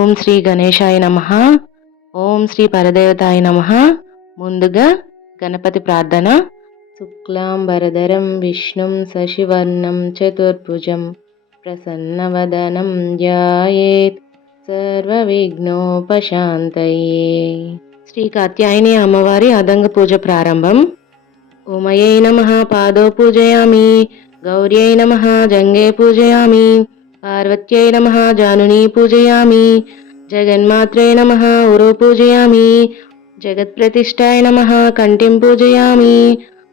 ఓం శ్రీ గణేశాయ నమ. ఓం శ్రీ పరదేవతాయ నమ. ముందుగా గణపతి ప్రార్థన. శుక్లాంబరధరం విష్ణుం శశివర్ణం చతుర్భుజం ప్రసన్నవదనం ధ్యాయేత్ సర్వవిఘ్నోపశాంతయే. శ్రీ కాత్యాయని అమ్మవారి అదంగ పూజ ప్రారంభం. ఉమయై నమ పాదో పూజయామి గౌర్యై నమ జంగే పూజయామి పార్వత్యై నమ జానుని పూజయామి జగన్మాత్రే నమ ఉరో పూజయామి జగత్ప్రతిష్టాయ నమ కంఠిం పూజయామి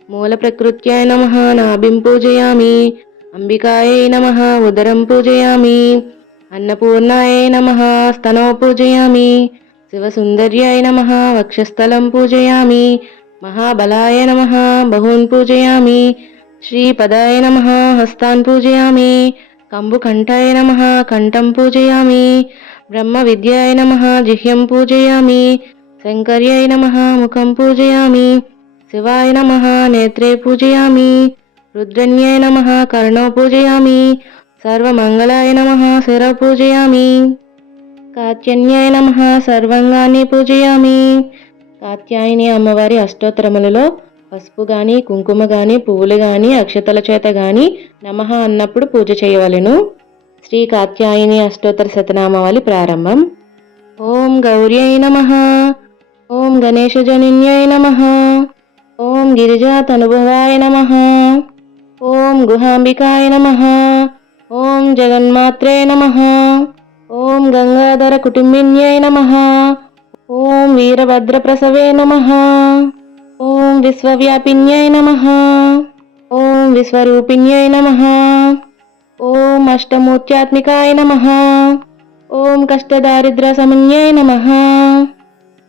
మూల ప్రకృత్యాయ నమ నాభిం పూజయామి అంబికాయై నమ ఉదరం పూజయామి అన్నపూర్ణాయ నమ స్తనో పూజయామి శివసుందర్యాయ నమ వక్షస్థలం పూజయామి మహాబలాయ నమ బహూన్ పూజయామి శ్రీపదాయ నమ హస్తాన్ పూజయామి కంబుకంఠాయ నమ కంఠం పూజయామి. బ్రహ్మ విద్యాయ నమ జిహ్యం పూజయామి. శంకర్యాయ నమ ముఖం పూజయామి. శివాయ నమ నేత్రే పూజయామి. రుద్రన్యాయ నమ కర్ణో పూజయామి. సర్వమంగళాయ నమ శిర పూజయామి. కాత్యన్యాయ నమ సర్వంగాన్ని పూజయామి. కాత్యాయని అమ్మవారి అష్టోత్తరములలో పసుపు కానీ కుంకుమ కానీ పువ్వులు కానీ అక్షతల చేత కానీ నమ అన్నప్పుడు పూజ చేయవలెను. శ్రీ కాత్యాయని అష్టోత్తర శతనామావళి ప్రారంభం. ఓం గౌర్యై నమ. ఓం గణేశజనిన్యై నమ. ఓం గిరిజాతనుభవాయ నమ. ఓం గుహాంబికాయ నమ. ఓం జగన్మాత్రే నమ. ఓం గంగాధర కుటుంబిన్యై నమ. ఓం వీరభద్రప్రసవే నమ. ఓం విశ్వవ్యాపిన్యై నమ. ఓం విశ్వరూపిణ్యై నమ. ఓం అష్టమూర్త్యాత్మికాయ నమ. ఓం కష్టదారిద్ర కష్టదారిద్ర్యసమన్యై నమ.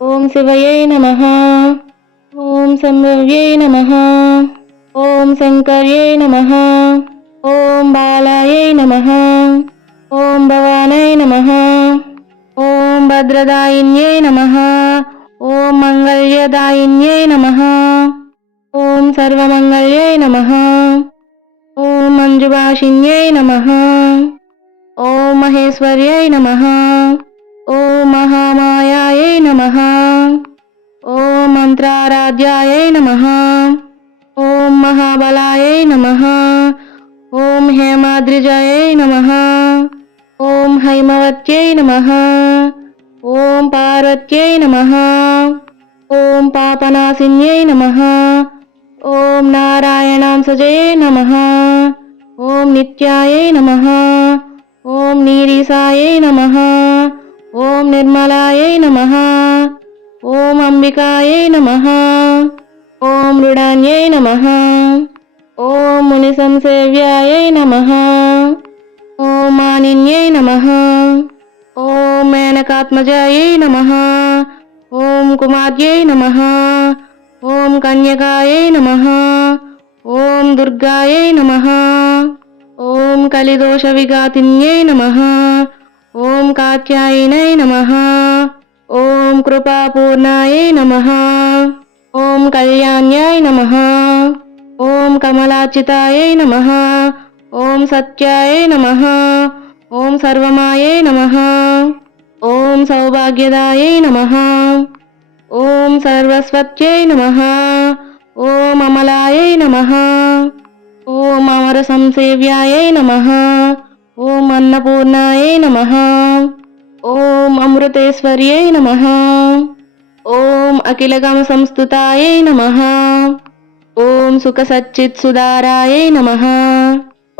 ఓం శివయై నమ. ఓం సంభవ్యై నమ. ఓం శంకర్యై నమ. ఓం బాలాయై నమ. ఓం భవానై నమ. ఓం భద్రదాయిన్యై నమ. ఓం మంగళ్యదాయిన్యై నమ. ఓం సర్వమంగళ్యై నమ. ఓం మంజుభాషిన్యై నమ. ఓం మహేశ్వర్యై నమ. ఓం మహామాయాయై నమ. ఓం మంత్రారాధ్యాయై నమ. ఓం మహాబలాయై నమ. ఓం హేమాద్రిజాయై నమ. ఓం హైమవత్యై నమ. ఓం పార్వత్యై నమ. ఓం పాపనాశిన్యై నమ. ఓం నారాయణాంసజే నమ. ఓం నిత్యాయై నమ. ఓం నీరీసాయై నమ. ఓం నిర్మలాయై నమ. ఓం అంబికాయై నమ. ఓం మృడాన్యై నమ. ఓం మునిసంసేవ్యాయై నమ. ఓం మానిన్యై నమ. ఓం మేనకాత్మజాయై నమ ఓం కుమార్యై నమ ఓం కన్యకాయై నమ ఓం దుర్గాయై నమ ఓం కలిదోష విఘాతిన్యై నమ ఓం కాత్యాయనై నమ ఓం కృపాపూర్ణాయై నమ ఓం కళ్యాణ్యాయ నమ ఓం కమలాచితాయై నమ ఓం సత్యాయ నమ ఓం సర్వమాయై నమ ఓం సౌభాగ్యదాయై నమ. ఓం సర్వస్వత్యై నమ. ఓం అమలాయై నమ. ఓం అమర సంసేవ్యాయై నమ. ఓం అన్నపూర్ణాయై నమ. ఓం అమృతేశ్వర్యై నమ. ఓం అఖిలగమ సంస్థుతాయై నమ. ఓం సుఖ నమ.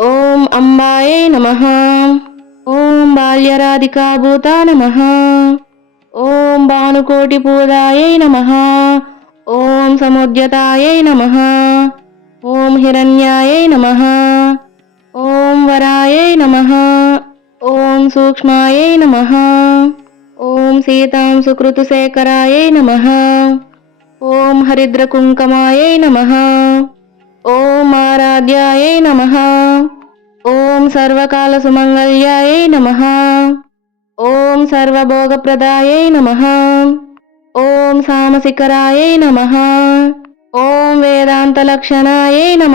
ఓం అంబాయై నమ. ఓం బాల్యరాధికా భూతా నమ. ఓం భానుకోటి భానుకోటిపూదాయై నమ. ఓం సముద్యతాయై నమ. ఓం హిరణ్యాయై నమ. ఓం వరాయై నమ. ఓం సూక్ష్మాయై నమ. ఓం సీతాం సుకృతుశేఖరాయై నమ. ఓం హరిద్రకుంకమాయై నమ. ఓం ఆరాధ్యాయై నమ. సర్వకాల సుమంగళ్యాయై నమ. ఓం సర్వభోగప్రదాయై నమ. ఓం సామశిఖరాయై నమ. ఓం వేదాంతలక్షణాయై నమ.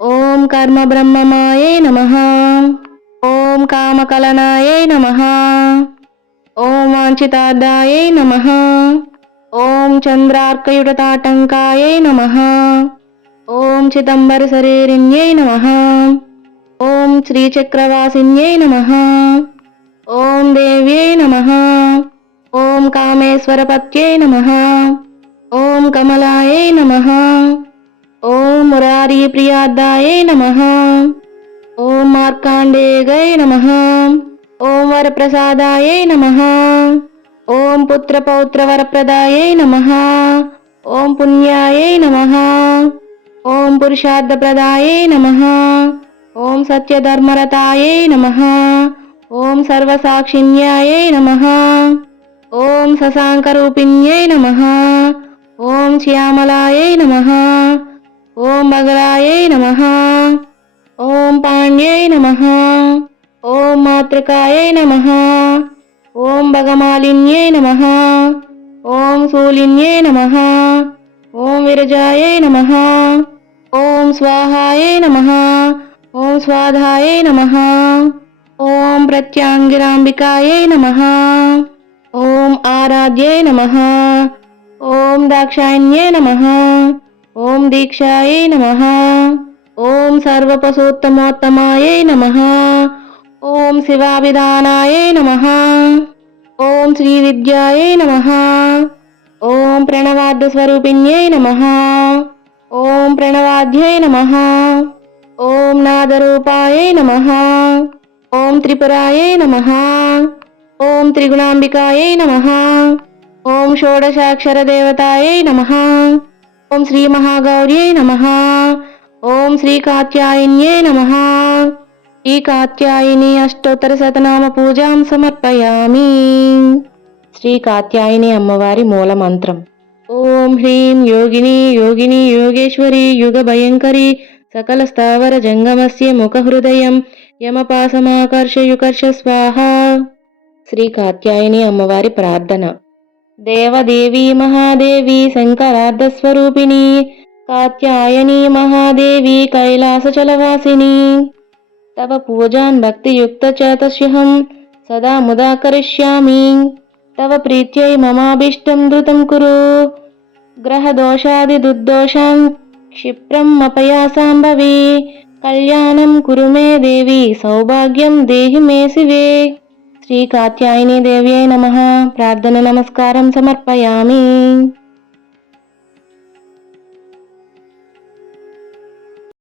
ఓం కర్మబ్రహ్మమాయై నమ. ఓం కామకలనాయై నమ. ఓం వాంఛితార్థాయై నమ. ఓం చంద్రార్కయుడతాటంకాయై నమ. ఓం చిదంబర శరీరిణ్యై నమ. ఓం శ్రీచక్రవాసిన్యై నమ. ఓం దేవ్యై నమ. ఓం కామేశ్వరపత్యై నమ. ఓం కమలాయై నమ. ఓం మురారీప్రియాదాయై నమ. ఓం మార్కాండేగై నమ. ఓం వరప్రసాదాయై నమ. ఓం పుత్రపౌత్రవరప్రదాయై నమ. ఓం పుణ్యాయై నమ. ఓం పురుషార్థప్రదాయై నమ. ఓం సత్యధర్మరతాయై నమ ఓం సర్వసాక్షిణ్యాయై నమ ఓం శశాంకరూపిణ్యై నమ ఓం శ్యామలాయై నమ ఓం బగలాయై నమ ఓం పాండ్యై నమ ఓం మాతృకాయై నమ ఓం భగమాలిన్యై నమ ఓం శూలిన్యై నమ ఓం విరజాయై నమ ఓం స్వాహాయై నమ ఓం స్వాధాయై నమ. ఓం ప్రత్యాంగిరాంబికాయై నమ. ఓం ఆరాధ్యే నమ. ఓం దాక్షాయణ్యే నమ. ఓం దీక్షాయై నమ. ఓం సర్వపశోత్తమోత్తమాయై నమ. ఓం శివాభిధానాయై నమ. ఓం శ్రీ విద్యాయై నమ. ఓం ప్రణవార్థస్వరూపిణ్యై నమ. ఓం ప్రణవాధ్యై నమ. ఓం నాదరూపాయై నమ. ఓం త్రిపురాయై నమ. ఓం త్రిగుణాంబికాయై నమ. ఓం షోడశాక్షర షోడశాక్షరదేవతాయై నమ. ఓం శ్రీ మహాగౌర్యై నమ. ఓం శ్రీ కాత్యాయన్యై నమ. ఈ కాత్యాయిని అష్టోత్తర శతనామ పూజాం సమర్పయామి. శ్రీ కాత్యాయిని అమ్మవారి మూల మంత్రం. ఓం హ్రీం యోగిని యోగిని యోగేశ్వరి యుగ భయంకరి సకల స్థావర జంగమస్య ముఖ హృదయం యమపాసమాకర్షయుకర్ష స్వాహ శ్రీ కాత్యాయని అమ్మవారి ప్రార్థన దేవదేవి మహాదేవి శంకరార్ధస్వరూపిణి కాత్యాయని మహాదేవి కైలాసచలవాసిని తవ పూజాన్ భక్తియుక్త చేతస్యహం సదా ముదా కరిష్యామి తవ ప్రీత్యై మమాభీష్టం ధృతం కురు గ్రహదోషాది దుర్దోషాన్ క్షిప్రం అపయాసాంభవే కళ్యాణం కురు మే దేవి సౌభాగ్యం దేహి మే శివే. శ్రీ కాత్యాయని దేవ్యై నమ. ప్రార్థన నమస్కారం సమర్పయామి.